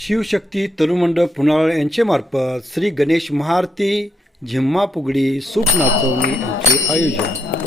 शिवशक्ती तरुमंडळ पुनाळ यांचे मार्फत श्री गणेश महाआरती झिम्मा फुगडी सुख नाचवणी यांचे आयोजन.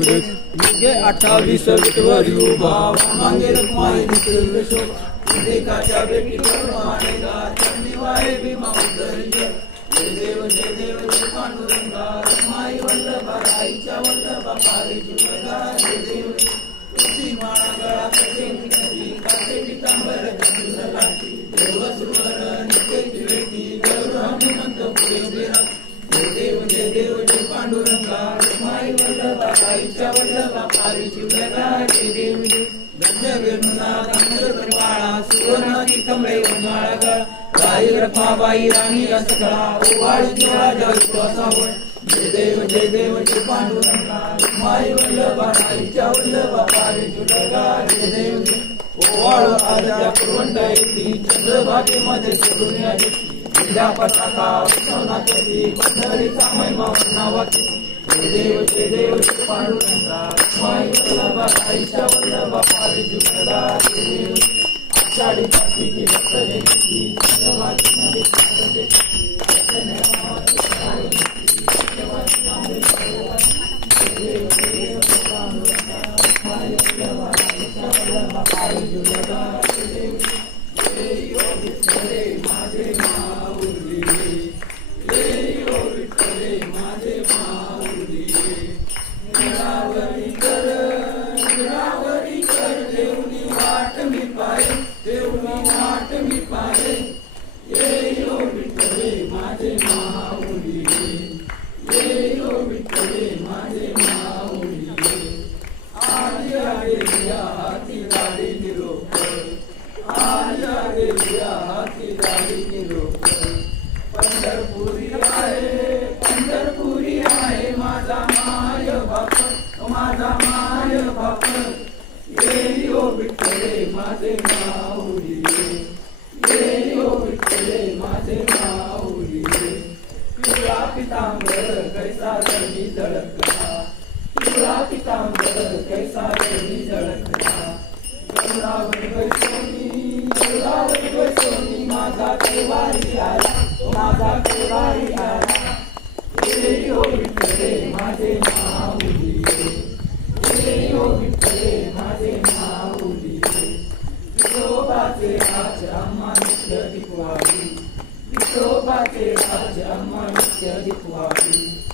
अठ्ठावीस विटवर युवा मागे रखमाई निकल शोभा मानेगा चरणी भीमा जय देव जय देव जय पांडुरंगा रखमाई वल्लभा आईच्या वल्लभा जय देव माळा गळा सुवर्णाची कमळे उन्हाळा गळ गाई रखमाबाई राणी असकळा उवाळ राजा विश्वासावळ जय देव जय देव जय पांडुरंगा माई वल्लभा आईच्या वल्लभा पारे जुलगा जय देव ओवाळ आजच्या पुरवंटा येती सोडून या देती विद्या पंढरीचा महिमा देव देव पांडुरंगा माई वल्लभा आईच्या वल्लभा आषाढी भक्त जयंती माझे माऊली येई ओ विठ्ठले माझे माऊली पिवळा पितांबर कैसा धनी झळकला पिवळा पितांबर कैसा धनी झळकला गंगावर बैसोनी गंगावर बैसोनी माझा केवारी आला माझा केवारी आला. في الأرض أم من يملك